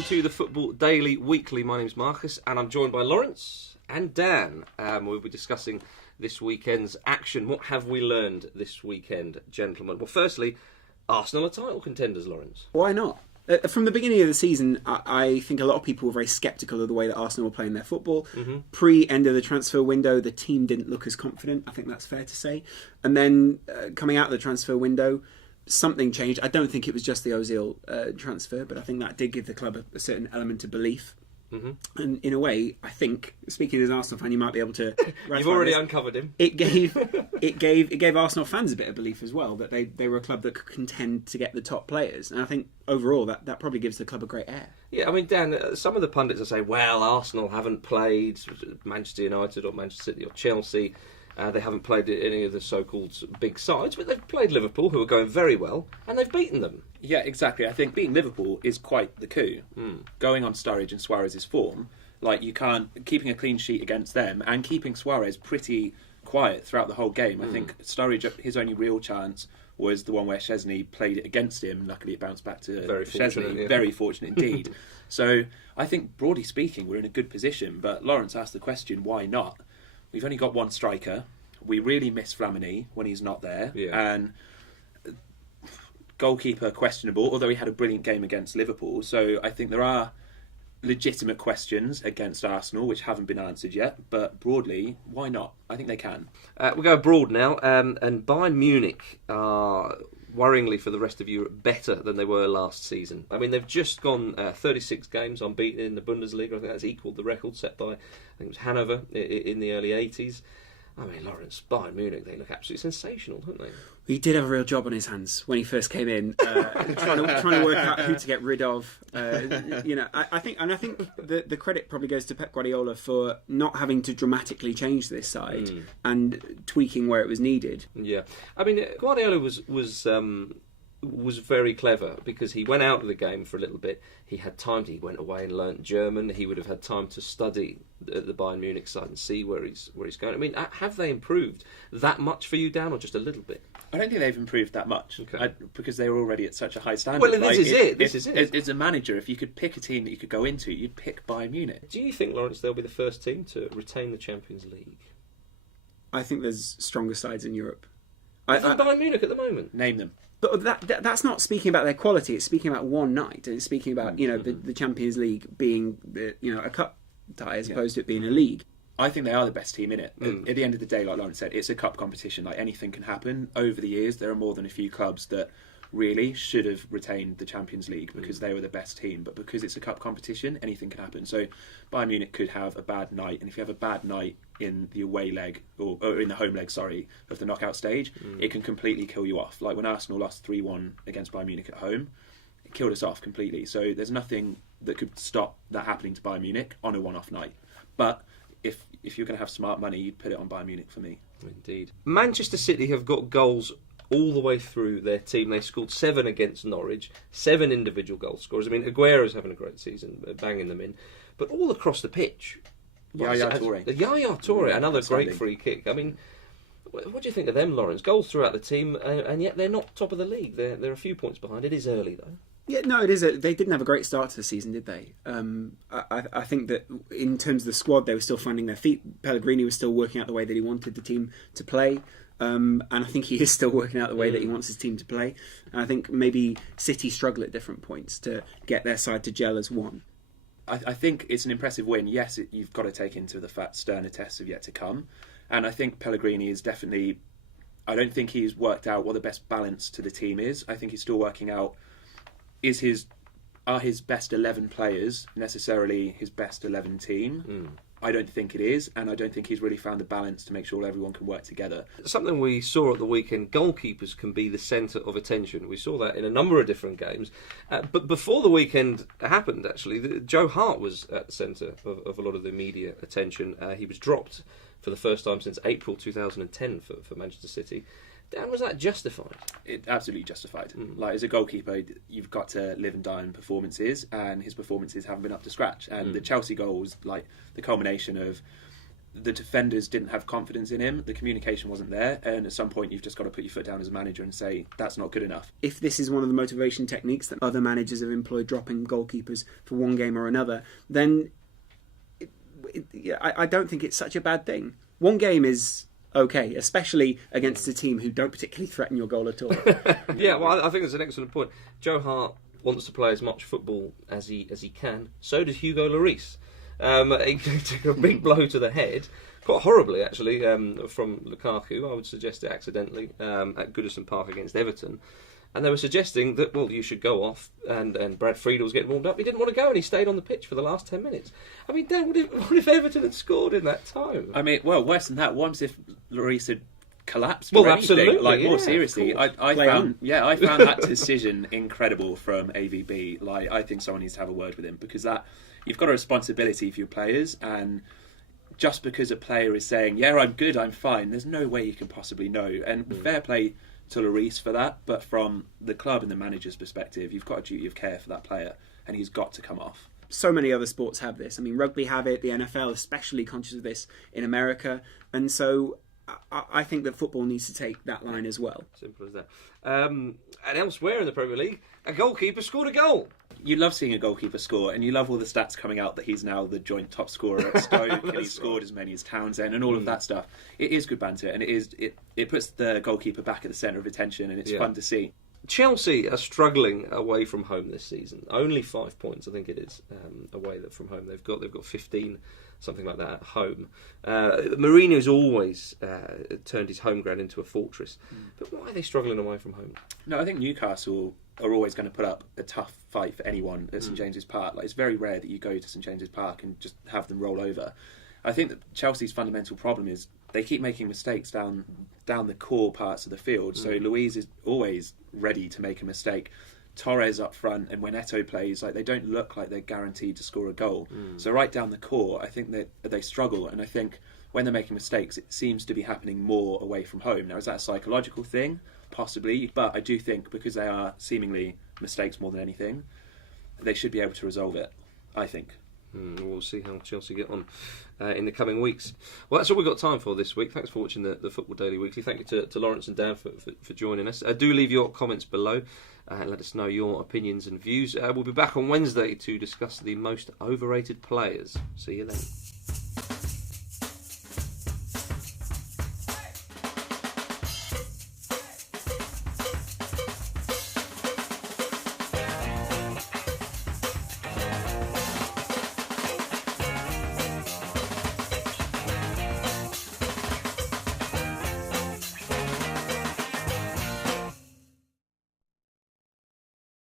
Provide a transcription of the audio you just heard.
welcome to the Football Daily Weekly. My name's Marcus, and I'm joined by Lawrence and Dan. We'll be discussing this weekend's action. What have we learned this weekend, gentlemen? Well, firstly, Arsenal are title contenders, Lawrence. Why not? From the beginning of the season, I think a lot of people were very sceptical of the way that Arsenal were playing their football. Mm-hmm. Pre-end of the transfer window, the team didn't look as confident. I think that's fair to say. And then coming out of the transfer window, something changed. I don't think it was just the Ozil transfer, but I think that did give the club a certain element of belief. Mm-hmm. And in a way, I think, speaking as an Arsenal fan, you might be able to... You've already uncovered him. It gave Arsenal fans a bit of belief as well, that they were a club that could contend to get the top players. And I think overall that probably gives the club a great air. Yeah, I mean, Dan, some of the pundits are saying, well, Arsenal haven't played Manchester United or Manchester City or Chelsea. They haven't played any of the so-called big sides, but they've played Liverpool, who are going very well, and they've beaten them. Yeah, exactly. I think beating Liverpool is quite the coup. Going on Sturridge and Suarez's form, keeping a clean sheet against them and keeping Suarez pretty quiet throughout the whole game. I think Sturridge, his only real chance was the one where Szczesny played it against him. Luckily, it bounced back to Szczesny. Very fortunate indeed. So I think, broadly speaking, we're in a good position. But Lawrence asked the question, why not? We've only got one striker. We really miss Flamini when he's not there. Yeah. And goalkeeper questionable, although he had a brilliant game against Liverpool. So I think there are legitimate questions against Arsenal which haven't been answered yet. But broadly, why not? I think they can. We'll go abroad now. And Bayern Munich are, worryingly for the rest of Europe, better than they were last season. I mean, they've just gone 36 games unbeaten in the Bundesliga. I think that's equalled the record set by, I think it was Hanover in the early 80s. I mean, Lawrence, Bayern Munich, they look absolutely sensational, don't they? He did have a real job on his hands when he first came in, trying to work out who to get rid of. I think the credit probably goes to Pep Guardiola for not having to dramatically change this side and tweaking where it was needed. Yeah, I mean, Guardiola was very clever because he went out of the game for a little bit. He had time. He went away and learnt German. He would have had time to study the Bayern Munich side and see where he's going. I mean, have they improved that much for you, Dan, or just a little bit? I don't think they've improved that much because they were already at such a high standard. Well, this is it. As a manager, if you could pick a team that you could go into, you'd pick Bayern Munich. Do you think, Lawrence, they'll be the first team to retain the Champions League? I think there's stronger sides in Europe. Bayern Munich at the moment? Name them. But that's not speaking about their quality. It's speaking about one night, and it's speaking about the Champions League being a cup tie as opposed to it being a league. I think they are the best team in it. At the end of the day, like Lawrence said, it's a cup competition. Like, anything can happen. Over the years, there are more than a few clubs that really should have retained the Champions League because they were the best team. But because it's a cup competition, anything can happen. So Bayern Munich could have a bad night, and if you have a bad night in the away leg, or in the home leg, of the knockout stage, it can completely kill you off. Like when Arsenal lost 3-1 against Bayern Munich at home, it killed us off completely. So there's nothing that could stop that happening to Bayern Munich on a one-off night. But if you're going to have smart money, you'd put it on Bayern Munich for me. Indeed. Manchester City have got goals all the way through their team. They scored 7 against Norwich, 7 individual goal scorers. I mean, Aguero's having a great season, banging them in. But all across the pitch, Yaya Toure, another great free kick. I mean, what do you think of them, Lawrence? Goals throughout the team, and yet they're not top of the league. They're a few points behind. It is early, though. Yeah, no, it is. They didn't have a great start to the season, did they? I think that in terms of the squad, they were still finding their feet. Pellegrini was still working out the way that he wanted the team to play. And I think he is still working out the way that he wants his team to play. And I think maybe City struggle at different points to get their side to gel as one. I think it's an impressive win. Yes, you've got to take into the fact sterner tests have yet to come. And I think Pellegrini is definitely... I don't think he's worked out what the best balance to the team is. I think he's still working out... Are his best 11 players necessarily his best 11 team? I don't think it is, and I don't think he's really found the balance to make sure everyone can work together. Something we saw at the weekend, goalkeepers can be the centre of attention. We saw that in a number of different games. But before the weekend happened, actually, Joe Hart was at the centre of a lot of the media attention. He was dropped for the first time since April 2010 for Manchester City. Dan, was that justified? It absolutely justified. Like, as a goalkeeper, you've got to live and die on performances, and his performances haven't been up to scratch. And the Chelsea goal was like the culmination of the defenders didn't have confidence in him. The communication wasn't there, and at some point you've just got to put your foot down as a manager and say that's not good enough. If this is one of the motivation techniques that other managers have employed, dropping goalkeepers for one game or another, then I don't think it's such a bad thing. One game is okay, especially against a team who don't particularly threaten your goal at all. Yeah, well, I think that's an excellent point. Joe Hart wants to play as much football as he can. So does Hugo Lloris. He took a big blow to the head, quite horribly actually, from Lukaku. I would suggest it accidentally at Goodison Park against Everton. And they were suggesting that, well, you should go off, and Brad Friedel was getting warmed up. He didn't want to go, and he stayed on the pitch for the last 10 minutes. I mean, Dan, what if Everton had scored in that time? I mean, well, worse than that. What if Lloris had collapsed? Well, or anything? absolutely. Like, more Yeah, seriously, I found that decision incredible from AVB. Like, I think someone needs to have a word with him, because that you've got a responsibility for your players, and just because a player is saying, "Yeah, I'm good, I'm fine," there's no way you can possibly know. And fair play to Lloris for that, but from the club and the manager's perspective, you've got a duty of care for that player, and he's got to come off. So many other sports have this. I mean, rugby have it, the NFL especially conscious of this in America, and so I think that football needs to take that line as well. Simple as that. And elsewhere in the Premier League, a goalkeeper scored a goal. You love seeing a goalkeeper score, and you love all the stats coming out that he's now the joint top scorer at Stoke, and he's scored as many as Townsend, and all of that stuff. It is good banter, and it puts the goalkeeper back at the centre of attention, and it's fun to see. Chelsea are struggling away from home this season. Only 5 points, I think it is, away from home. They've got 15, something like that, at home. Mourinho's always turned his home ground into a fortress. But why are they struggling away from home? No, I think Newcastle are always going to put up a tough fight for anyone at St James's Park. Like, it's very rare that you go to St James's Park and just have them roll over. I think that Chelsea's fundamental problem is they keep making mistakes down the core parts of the field. So Luiz is always ready to make a mistake. Torres up front, and when Eto'o plays, like, they don't look like they're guaranteed to score a goal. So right down the core, I think that they struggle, and I think when they're making mistakes, it seems to be happening more away from home. Now, is that a psychological thing? Possibly, but I do think because they are seemingly mistakes more than anything, they should be able to resolve it, I think. We'll see how Chelsea get on in the coming weeks. Well, that's all we've got time for this week. Thanks for watching the Football Daily Weekly. Thank you to Lawrence and Dan for joining us. Do leave your comments below and let us know your opinions and views. We'll be back on Wednesday to discuss the most overrated players. See you then.